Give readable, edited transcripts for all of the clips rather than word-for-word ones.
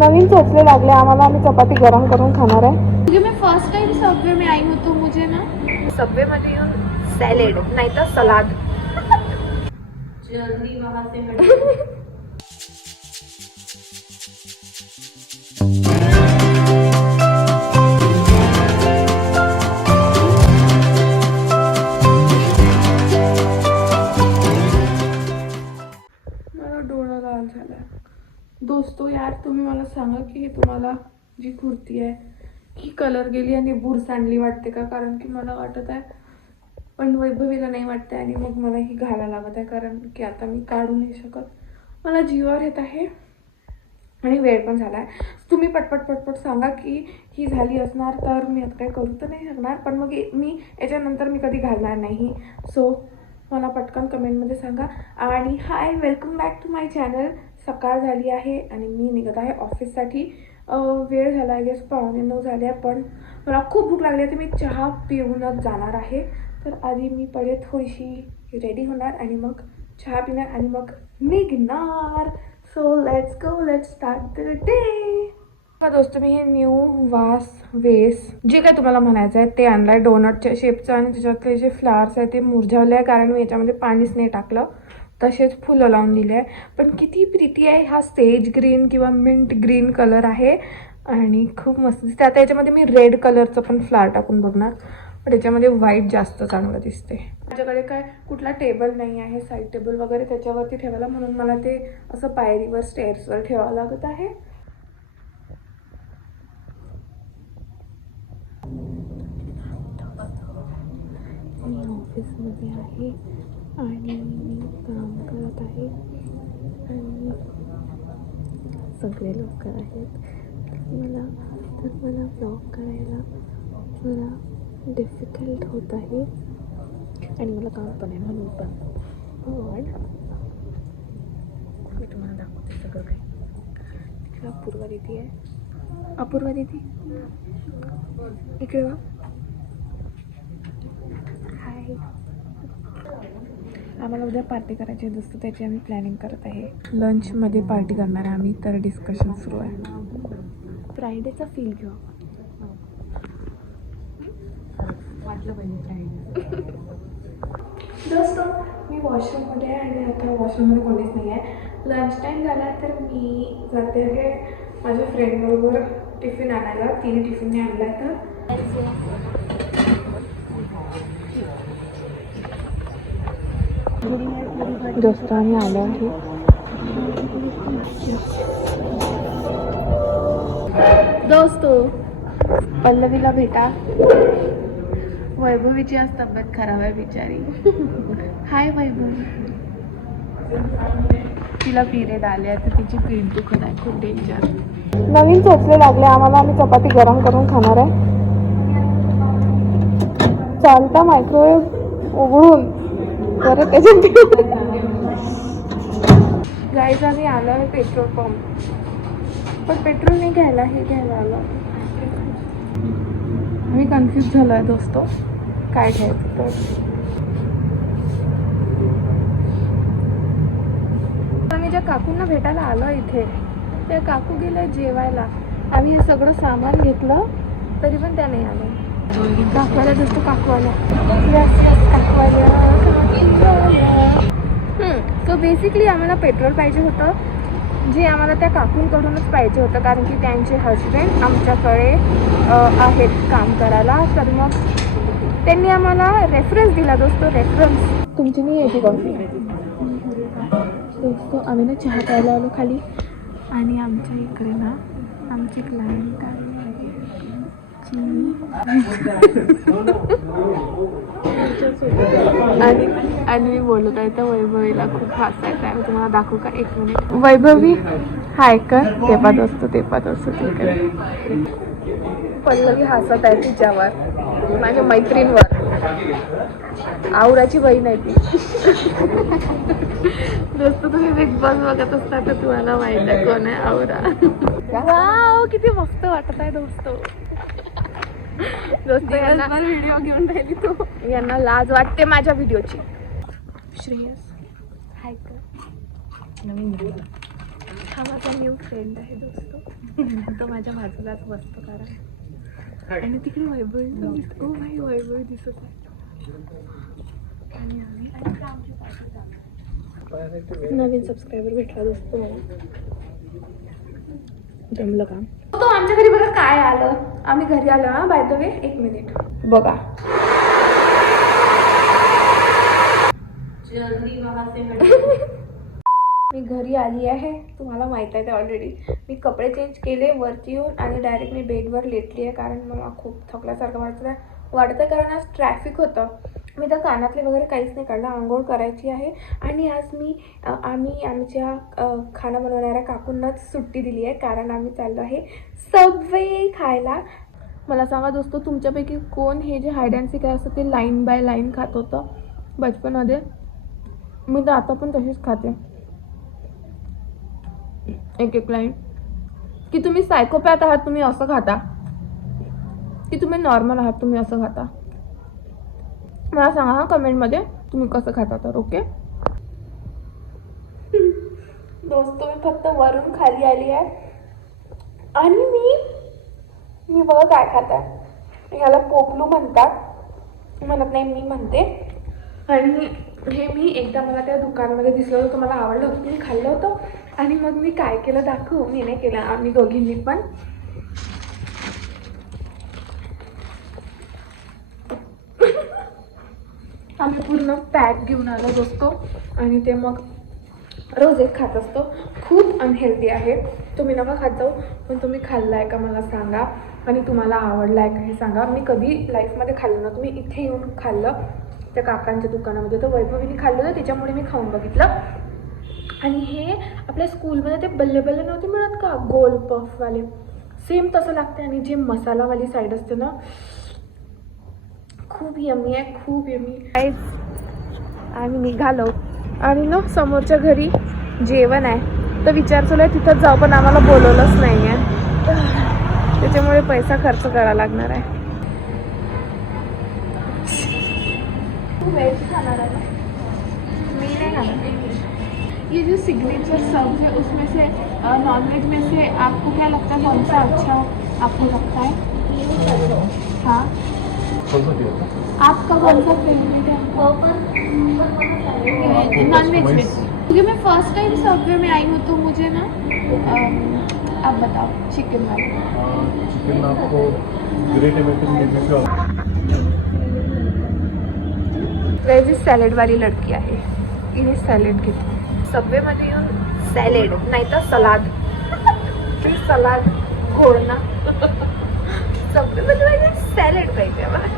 नवीन चोचले लागले आम्हाला. आम्ही चपाती गरम करून खाणार आहे. क्योंकि मैं फर्स्ट टाइम सबवे में आई हूँ तो मुझे ना सबवे मध्ये येऊन सॅलेड नाही तर सलाद. जल्दी वहाँ से दोस्तों यार तुम्ही मला सांगा की तुम्हाला जी कुर्ती आहे ही कलर गेली आणि बूर सांडली वाटते का? कारण की मला वाटत आहे पण वैभवीला नाही वाटते आणि मग मला ही घालायला लागत आहे कारण की आता मी काढू नाही शकत. मला जीवावर येत आहे आणि वेळ पण झाला आहे. तुम्ही पटपट सांगा की ही झाली असणार तर मी आता काही करू तर नाही शकणार पण मग मी याच्यानंतर मी कधी घालणार नाही. सो मला पटकन कमेंटमध्ये सांगा. आणि hi, welcome back to my channel. सकाळ झाली आहे आणि मी निघत आहे ऑफिससाठी. वेळ झाला आहे, गेस 8:45 झाले आहे पण मला खूप भूक लागली आहे तर मी चहा पिऊनच जाणार आहे. तर आधी मी पहिले थोडीशी रेडी होणार आणि मग चहा पिणार आणि मग निघणार. So let's go, let's start the day. दोस्तों मी हे न्यू वेस जे काय तुम्हाला म्हणायचं आहे ते आणलं आहे डोनटच्या शेपचं आणि त्याच्यातले जे फ्लावर्स आहेत ते मुरझावले आहे कारण मी याच्यामध्ये पाणीच नाही टाकलं. तसेच फुलं लावून दिले आहे पण किती प्रिटी आहे. हा सेज ग्रीन किंवा मिंट ग्रीन कलर आहे आणि खूप मस्त दिसते. आता याच्यामध्ये मी रेड कलरचं पण फ्लावर टाकून बघणार पण याच्यामध्ये व्हाईट जास्त चांगलं दिसते. माझ्याकडे काय कुठला टेबल नाही आहे साईड टेबल वगैरे त्याच्यावरती ठेवायला म्हणून मला ते असं पायरीवर स्टेअर्सवर ठेवावं लागत आहे. मी ऑफिसमध्ये आहे आणि मी काम करत आहे आणि सगळे लोक आहेत. तर मला ब्लॉग करायला मला डिफिकल्ट होत आहे आणि मला काम पण आहे म्हणून पण. मी तुम्हाला दाखवते सगळं काही. तिकडे अपूर्वा दिदी आहे. अपूर्वा दिदी इकडे वा. हाय. आम्हाला उद्या पार्टी करायची आहे दोस्तों, त्याची आम्ही प्लॅनिंग करत आहे. लंचमध्ये पार्टी करणार आहे आम्ही तर डिस्कशन सुरू आहे. फ्रायडेचा फील घेऊ. वाटलं पाहिजे फ्रायडे. दोस्तों मी वॉशरूममध्ये आहे आणि आता वॉशरूममध्ये कोणीच नाही आहे. लंच टाईम झाला तर मी जाते आहे माझ्या फ्रेंडबरोबर टिफिन आणायला. तिने टिफिन नाही आणला आहे तर दोस्तों आम्ही आलो आहे. दोस्तों पल्लवीला भेटा. वैभवीची आज तब्येत खराब आहे बिचारी. हाय वैभवी. तिला पिरियड आले आहे तर तिची पीठ दुखत आहे खूप डेंजर. नवीन चोचले लागले आम्हाला. आम्ही चपाती गरम करून खाणार आहे. चालता मायक्रोवेव्ह उघडून परत त्याच्यात गाईज आम्ही आलो आहे पेट्रोल पंप पण पेट्रोल नाही घ्यायला, हे घ्यायला आलो. आम्ही कन्फ्यूज झालो आहे दोस्तों काय घ्यायचं तर. आम्ही ज्या काकूंना भेटायला आलो इथे त्या काकू गेल्या जेवायला. आम्ही हे सगळं सामान घेतलं तरी पण त्या नाही आल्या. दाखवायला दोस्तों काकू आल्या. सो बेसिकली आम्हाला पेट्रोल पाहिजे होतं जे आम्हाला त्या काकूंकडूनच पाहिजे होतं कारण की त्यांचे हजबंड आमच्याकडे आहेत काम करायला. तर मग त्यांनी आम्हाला रेफरन्स दिला दोस्तों. रेफरन्स तुमची नाही यायची कॉफी दोस्तों. आम्ही ना चहा प्यायला आलो खाली आणि आमच्या इकडे ना आमची क्लायंट आहे आणि मी बोलत आहे तर वैभवीला खूप हसायचं आहे. तुम्हाला दाखवू का? एक मिनिट. वैभवी हाय कर. ते पाहत असतो ठीक आहे. पल्लवी हसत आहे तिच्यावर, माझ्या मैत्रीणवर. आवराची बहीण आहे ती. दोस्त तुम्ही बिग बॉस बघत असता तर तुम्हाला माहित आहे कोण आहे आवरा. वाव किती मस्त वाटत आहे दोस्तो. व्हिडिओ घेऊन राहिली तू. यांना लाज वाटते माझ्या व्हिडिओची. श्रेयस हाय कर. नवीन हा माझा न्यू फ्रेंड आहे दोस्तो. तो माझ्या बाजूलाच बसतो कारण आणि तिकडे वैभवी पण दिसतो. ओ भाई वैभवी दिसत आहे. आणि नवीन सबस्क्रायबर भेटला दोस्तो मला. जमलं का तो आमच्या घरी बघा काय आलं. आम्ही घरी आलो हा. बाय द वे 1 मिनिट बघा. मी घरी आली आहे. तुम्हाला माहित आहे ते ऑलरेडी. मी कपडे चेंज केले वरती येऊन आणि डायरेक्ट मी बेडवर लेटली आहे कारण मला खूप थकल्यासारखं वाटतं कारण आज ट्रॅफिक होतं. मी तर कानातले वगैरे काहीच नाही काढलं. आंघोळ करायची आहे आणि आज आम्ही आमच्या खाणं बनवणाऱ्या काकूंनाच सुट्टी दिली आहे कारण आम्ही चाललो आहे सबवे खायला. मला सांगा दोस्तो तुमच्यापैकी कोण हे जे हाईड अँड सीक असतं ते लाईन बाय लाईन खात होतं बचपनमध्ये? मी तर आता पण तशीच खाते एक एक लाईन. की तुम्ही सायकोपॅथ आहात तुम्ही असं खाता की तुम्ही नॉर्मल आहात तुम्ही असं खाता? मला सांगा हा कमेंटमध्ये तुम्ही कसं खाता तर. ओके दोस्तो मी फक्त वरून खाली आली आहे आणि मी बघा काय खात आहे. ह्याला पोपलू म्हणत नाही मी म्हणते. आणि हे मी एकदा मला त्या दुकानामध्ये दिसलं होतं मला आवडलं होतं मी खाल्लं होतं आणि मग मी काय केलं दाखवू. मी नाही केलं आम्ही दोघींनी पण. आम्ही पूर्ण पॅक घेऊन आलो दोस्तो आणि ते मग रोज एक खात असतो. खूप अनहेल्दी आहे. तुम्ही नका खात जाऊ पण तुम्ही खाल्ला आहे का मला सांगा आणि तुम्हाला आवडला आहे का हे सांगा. मी कधी लाईफमध्ये खाल्लं नव्हतं. मी इथे येऊन खाल्लं त्या काकांच्या दुकानामध्ये. तर वैभवीने खाल्लं होतं त्याच्यामुळे मी खाऊन बघितलं. आणि हे आपल्या स्कूलमध्ये ते बल्ले बल्ले नव्हते मिळत का गोल पफवाले सेम तसं लागते. आणि जे मसालावाली साईड असते ना खूप यमी आहे खूप यमी. आम्ही निघालो आणि ना समोरच्या घरी जेवण आहे तर विचार चालू आहे तिथंच जाऊ पण आम्हाला बोलवलंच नाही आहे त्याच्यामुळे पैसा खर्च करावा लागणार आहे. तू व्हेज खाणार आहे ना? मी नहीं खाना. ये जो सिग्नेचर सब है उसमें से नॉनवेज में से आपको क्या लगता है कौन सा अच्छा आपको लगता है? हाँ आपका कौन सा फेवरेट है? नॉनवेज में क्योंकि मैं फर्स्ट टाइम सबवे में आई हूँ तो मुझे ना आप बताओ चिकन वाला. चिकन आपको ग्रे टमाटो मिर्ची वेज सॅलेड वाली लडकी आहे. हिने सॅलेड घेतली. सबवेमध्ये येऊन सॅलेड नाही तर सलाद. सलाद घोळना. सबवेमध्ये सॅलेड पाहिजे आम्हाला.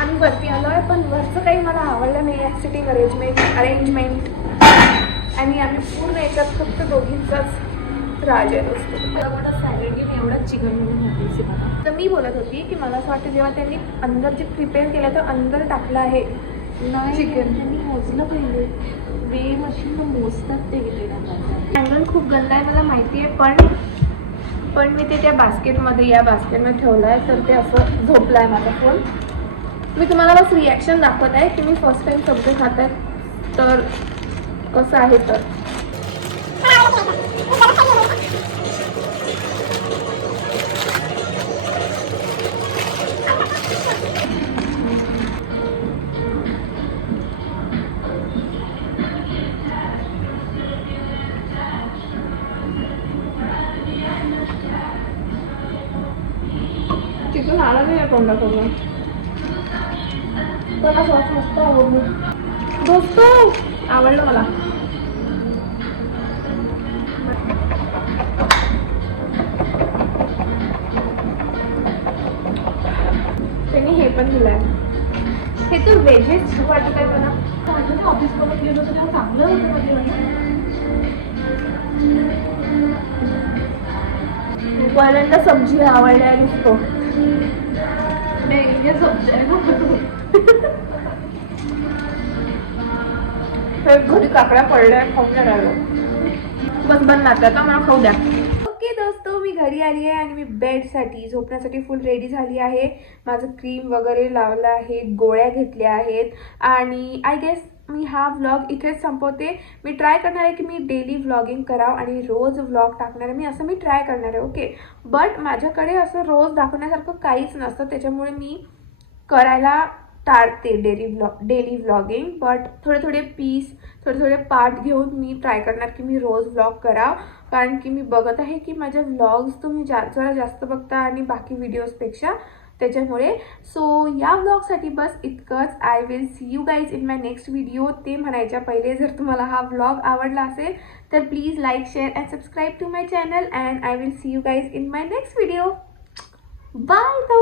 आम्ही वरती आलो आहे पण वरचं काही मला आवडलं नाही आहे. सिटिंग अरेंजमेंट आणि आम्ही पूर्ण याच्यात फक्त दोघींचाच राज आहे दोस्तो. मोठा सॅलेड घेऊन एवढा चिकन म्हणून तर मी बोलत होती की मला असं वाटतं जेव्हा त्यांनी अंदर जे प्रिपेअर केलं तर अंदर टाकलं आहे नाही चिकन त्यांनी मोजलं पहिले वे मशीन मोजतात ते गेले. अँगल खूप गंदा आहे मला माहिती आहे पण मी ते त्या बास्केटमध्ये या बास्केटमध्ये ठेवलं आहे तर ते असं झोपलं आहे माझा फोन. मी तुम्हाला बस रिॲक्शन दाखवत आहे की मी फर्स्ट टाइम सब्जी खात आहे तर कसं आहे तर. चिकन आला नाही आहे तोंडाकडून. त्याला सॉस मस्त आवडलं दोस्तो आवडलं मला. त्यांनी हे पण दिलं आहे. हे तर व्हेजेस वाटत आहे मला. ऑफिसमध्ये गेलो तर तेव्हा चांगलं होतं. पहिल्यांदा सब्जी आवडल्या दिसतो. नाही सब्जी आहे ना घरी काकड्या पडल्या खाऊन नाही राहिलो बस बंद नात्याचा मला खाऊ द्या. ओके दोस्तो मी घरी आली आहे आणि मी बेडसाठी झोपण्यासाठी फुल रेडी झाली आहे. माझं क्रीम वगैरे लावलं आहे गोळ्या घेतल्या आहेत आणि आय गेस मी हा व्लॉग इथेच संपवते. मी ट्राय करणार आहे की मी डेली व्लॉगिंग करावं आणि रोज व्लॉग टाकणार आहे. मी ट्राय करणार आहे. ओके, बट माझ्याकडे असं रोज दाखवण्यासारखं काहीच नसतं, त्याच्यामुळे मी करायला टाळते डेली व्लॉगिंग. बट थोडे पार्ट घेऊन मी ट्राय करणार की मी रोज व्लॉग करावं, कारण की मी बघत आहे की माझे व्लॉग्स तुम्ही जरा जास्त बघता आणि बाकी व्हिडिओजपेक्षा, त्याच्यामुळे. सो या व्लॉगसाठी बस इतकंच. I will see you guys in my next video. ते म्हणायच्या पहिले जर तुम्हाला हा व्लॉग आवडला असेल तर please like, share and subscribe to my channel, and I will see you guys in my next video. Bye.